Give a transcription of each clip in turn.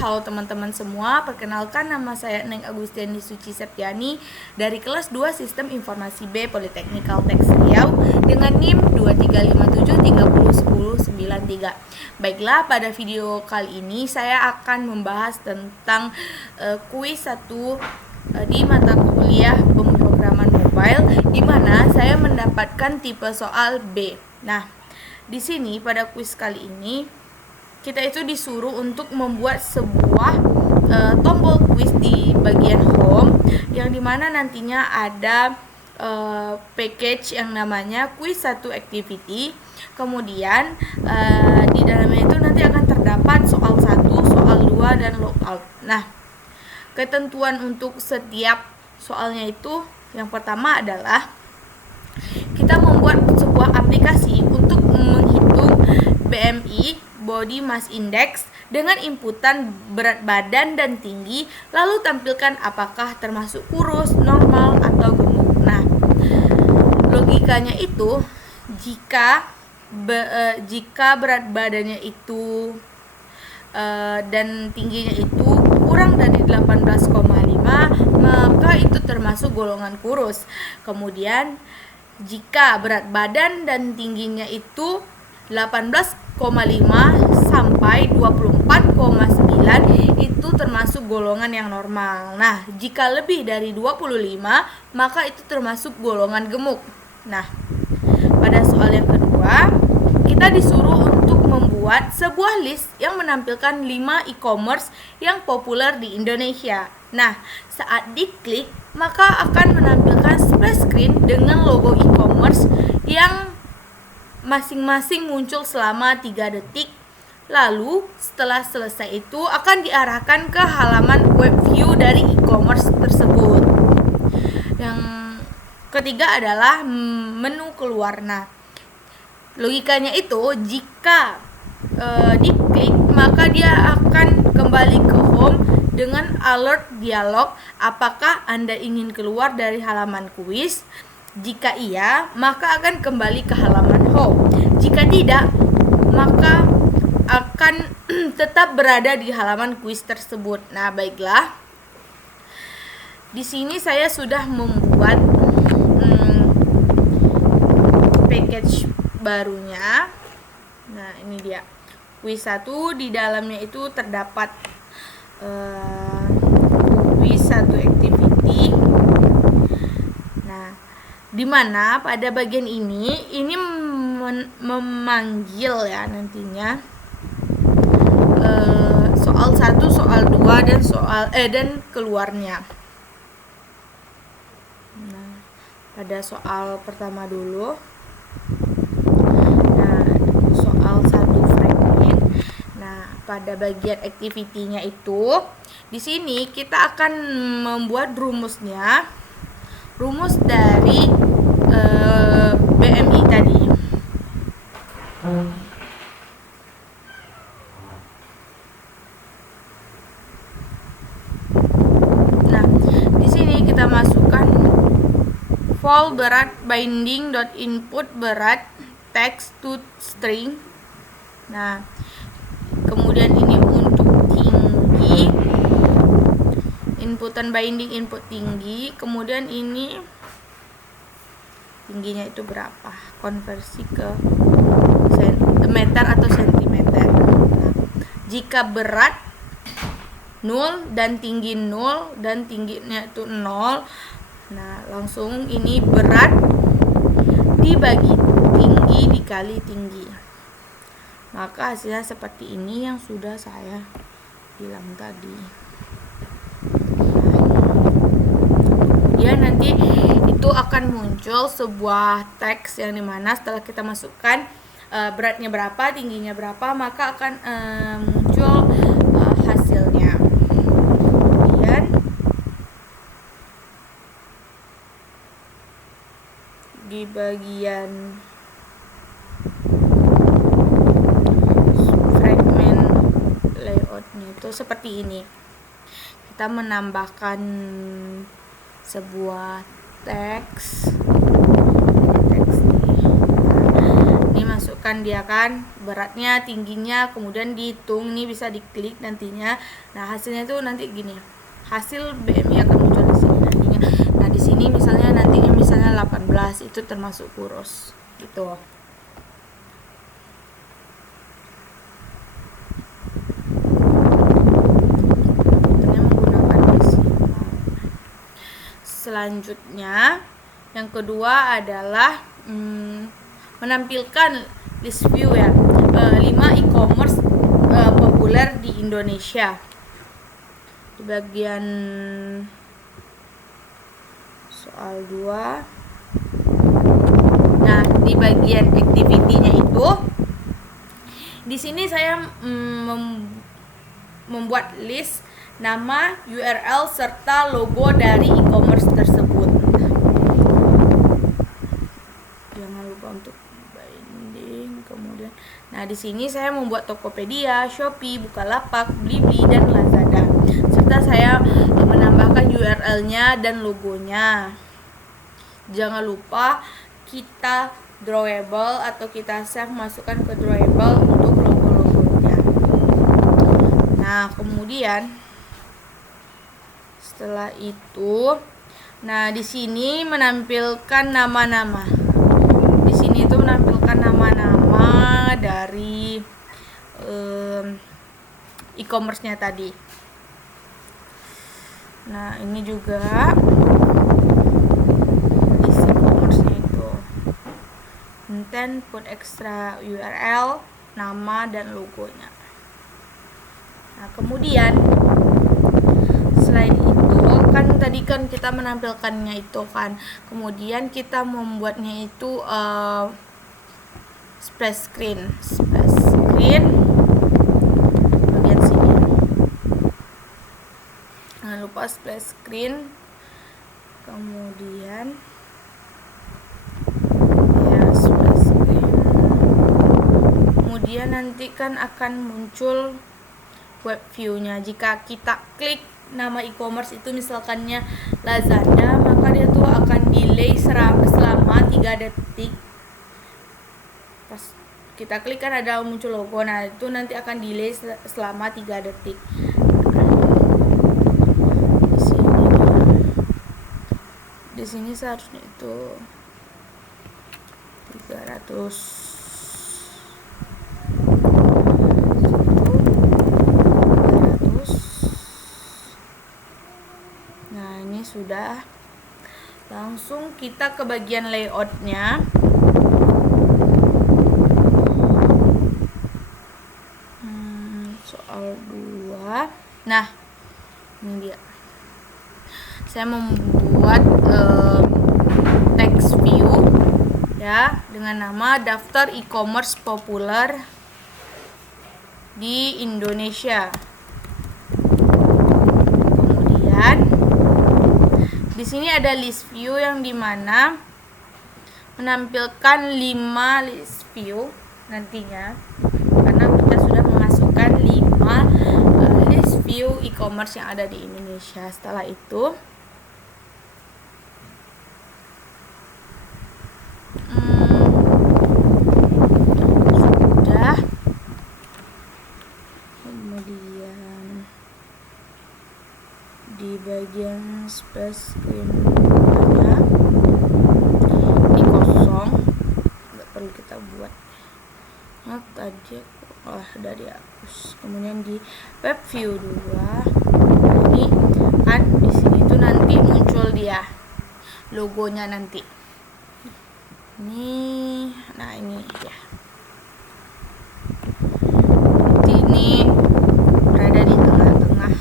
halo teman-teman semua. Perkenalkan, nama saya Neng Agustiani Suci Septiani dari kelas 2 Sistem Informasi B Politeknik Kalteng Riau dengan NIM 2357301093. Baiklah, pada video kali ini saya akan membahas tentang kuis 1 di mata kuliah pemrograman mobile, di mana saya mendapatkan tipe soal B. Nah, di sini pada kuis kali ini kita itu disuruh untuk membuat sebuah tombol kuis di bagian home, yang dimana nantinya ada package yang namanya kuis 1 activity. Kemudian di dalamnya itu nanti akan terdapat soal 1, soal 2, dan logout. Nah, ketentuan untuk setiap soalnya itu yang pertama adalah kita membuat sebuah aplikasi untuk menghitung BMI, Body Mass Index, dengan inputan berat badan dan tinggi, lalu tampilkan apakah termasuk kurus, normal, atau gemuk. Nah, logikanya itu jika berat badannya itu dan tingginya itu kurang dari 18,5, maka itu termasuk golongan kurus. Kemudian jika berat badan dan tingginya itu 18,5 sampai 24,9, itu termasuk golongan yang normal. Nah, jika lebih dari 25, maka itu termasuk golongan gemuk. Nah, pada soal yang kedua, kita disuruh untuk membuat sebuah list yang menampilkan 5 e-commerce yang populer di Indonesia. Nah, saat diklik, maka akan menampilkan splash screen dengan logo e-commerce yang masing-masing muncul selama 3 detik. Lalu setelah selesai itu akan diarahkan ke halaman web view dari e-commerce tersebut. Yang ketiga adalah menu keluar. Nah, logikanya itu jika diklik, maka dia akan kembali ke home dengan alert dialog apakah Anda ingin keluar dari halaman kuis. Jika iya, maka akan kembali ke halaman home. Jika tidak, maka akan tetap berada di halaman kuis tersebut. Nah, baiklah. Di sini saya sudah membuat package barunya. Nah, ini dia. Kuis 1, di dalamnya itu terdapat kuis 1 activity. Nah, di mana pada bagian ini memanggil ya nantinya soal 1, soal 2, dan dan keluarnya. Nah, pada soal pertama dulu. Nah, soal 1 fragment. Nah, pada bagian activity-nya itu di sini kita akan membuat rumusnya. Rumus dari BMI tadi. Nah, di sini kita masukkan vol berat binding dot input berat text to string. Nah, kemudian ini untuk tinggi, inputan binding input tinggi, kemudian ini tingginya itu berapa, konversi ke meter atau sentimeter. Nah, jika berat 0 dan tinggi 0 dan tingginya itu 0, nah langsung ini berat dibagi tinggi dikali tinggi, maka hasilnya seperti ini yang sudah saya bilang tadi. Kemudian nanti itu akan muncul sebuah teks yang dimana setelah kita masukkan beratnya berapa, tingginya berapa, maka akan muncul hasilnya. Kemudian di bagian fragment layoutnya itu seperti ini. Kita menambahkan sebuah teks nih. Ini masuk masukkan dia kan, beratnya, tingginya, kemudian dihitung. Ini bisa diklik nantinya. Nah, hasilnya itu nanti gini. Hasil BMI akan muncul di sini nantinya. Nah, di sini misalnya nantinya 18 itu termasuk kurus gitu. Selanjutnya yang kedua adalah menampilkan list view ya, 5 e-commerce populer di Indonesia. Di bagian soal 2. Nah, di bagian activity-nya itu di sini saya membuat list nama, URL serta logo dari e-commerce tersebut. Jangan lupa untuk binding. Kemudian, nah di sini saya membuat Tokopedia, Shopee, Bukalapak, Blibli dan Lazada. Serta saya menambahkan URL-nya dan logonya. Jangan lupa kita drawable atau kita save, masukkan ke drawable untuk logo-logonya. Nah, kemudian setelah itu, nah di sini menampilkan nama-nama. Di sini itu menampilkan nama-nama dari e-commerce-nya tadi. Nah, ini juga list e-commerce-nya itu. Content, put extra URL, nama dan logonya. Nah, kemudian selain itu kan tadi kan kita menampilkannya itu kan, kemudian kita membuatnya itu splash screen bagian sini. Jangan lupa splash screen, kemudian ya splash screen, kemudian nanti kan akan muncul web view-nya. Jika kita klik nama e-commerce itu misalkannya Lazada, maka dia tuh akan delay selama 3 detik. Pas kita klik kan ada muncul logo, nah itu nanti akan delay selama 3 detik. Di sini seharusnya itu 300. Sudah, langsung kita ke bagian layoutnya. Soal 2. Nah, ini dia. Saya membuat text view ya dengan nama daftar e-commerce populer di Indonesia. Di sini ada list view yang dimana menampilkan 5 list view nantinya, karena kita sudah memasukkan 5 list view e-commerce yang ada di Indonesia. Setelah itu sudah, kemudian di bagian space screen ini kosong, nggak perlu kita buat. Nah, tadi udah dihapus. Kemudian di web view 2 ini kan di sini tuh nanti muncul dia logonya nanti. Nah ini ya. Ini berada di tengah-tengah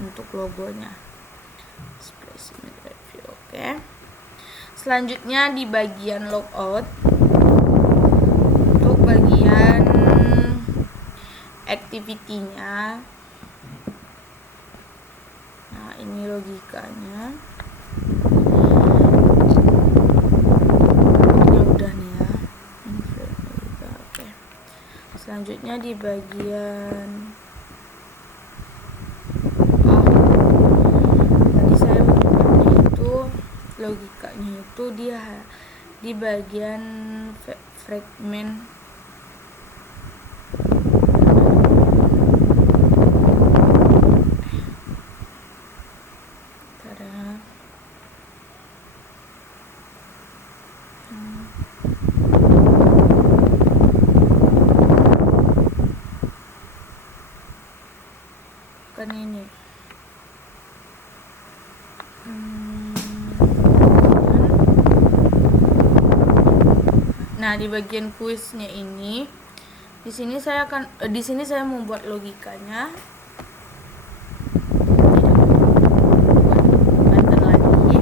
untuk logonya. Oke. Selanjutnya di bagian logout, untuk bagian activity-nya. Nah, ini logikanya. Ini udah nih ya. Oke. Selanjutnya di bagian logikanya itu dia di bagian fragment Nah, di bagian kuisnya ini, di sini saya membuat logikanya. Button lagi.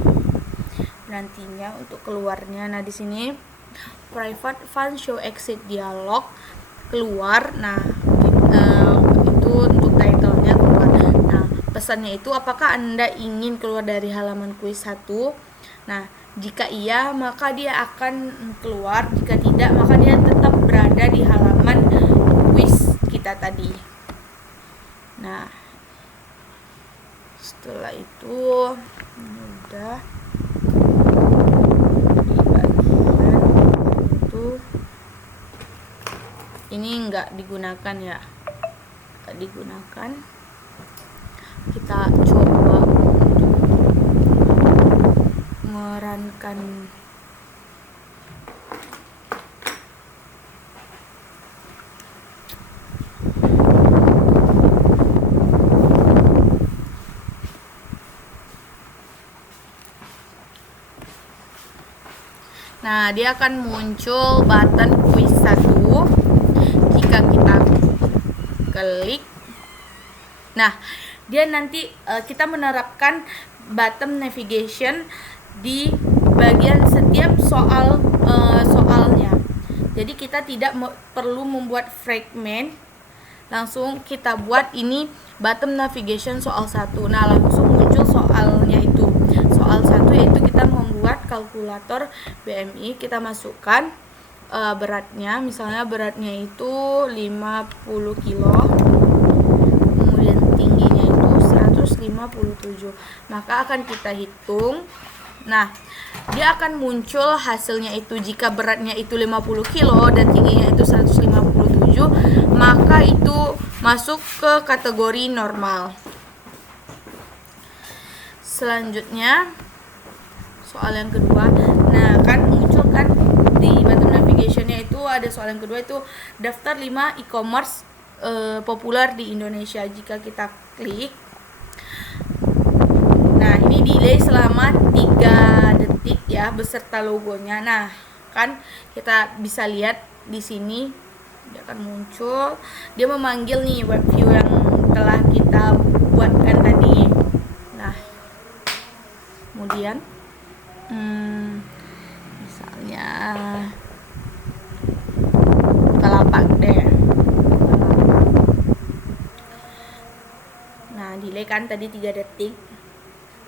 Nantinya untuk keluarnya. Nah, di sini private fund show exit dialog keluar. Nah, itu untuk title-nya keluar. Nah, pesannya itu, apakah Anda ingin keluar dari halaman kuis 1? Nah, jika iya, maka dia akan keluar. Jika tidak, maka dia tetap berada di halaman kuis kita tadi. Nah, setelah itu ini udah di bagian itu, ini nggak digunakan ya, nggak digunakan. Kita coba merankan. Nah, dia akan muncul button quiz 1 jika kita klik. Nah, dia nanti kita menerapkan button navigation di bagian setiap soalnya. Jadi kita tidak perlu membuat fragment, langsung kita buat ini button navigation soal 1. Nah, langsung muncul soalnya itu. Soal 1 yaitu kita membuat kalkulator BMI, kita masukkan beratnya, misalnya beratnya itu 50 kilo, kemudian tingginya itu 157. Maka akan kita hitung. Nah, dia akan muncul hasilnya itu. Jika beratnya itu 50 kilo dan tingginya itu 157, maka itu masuk ke kategori normal. Selanjutnya soal yang kedua. Nah, kan muncul kan di button navigation-nya itu ada soal yang kedua, itu daftar 5 e-commerce populer di Indonesia. Jika kita klik, nah ini delay selama 3 detik ya beserta logonya. Nah, kan kita bisa lihat di sini dia akan muncul, dia memanggil nih web view yang telah kita buatkan tadi. Nah, kemudian misalnya Bukalapak deh. Nah, delay kan tadi 3 detik,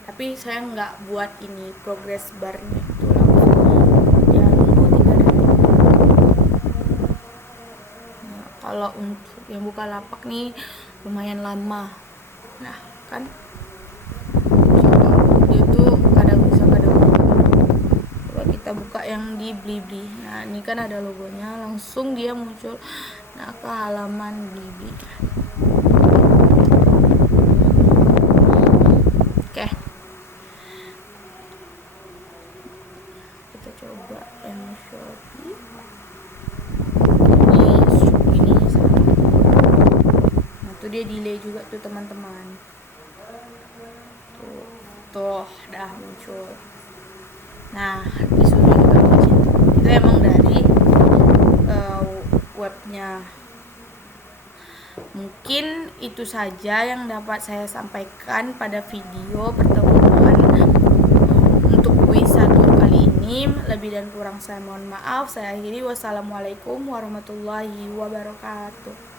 tapi saya nggak buat ini progress bar-nya itu, langsung ya tunggu 3 detik. Nah, kalau untuk yang Bukalapak nih lumayan lama. Nah, kan dia tuh kadang bisa kadang coba kita buka yang di Blibli. Nah, ini kan ada logonya, langsung dia muncul nah ke halaman Blibli. Oke, kita coba yang Shopee. Ini nah, tuh dia delay juga tuh teman-teman. Tuh dah muncul. Nah, disuruh kita kunci. Itu emang dari webnya. Mungkin itu saja yang dapat saya sampaikan pada video pertemuan untuk kuis 1 kali ini. Lebih dan kurang saya mohon maaf. Saya akhiri. Wassalamualaikum warahmatullahi wabarakatuh.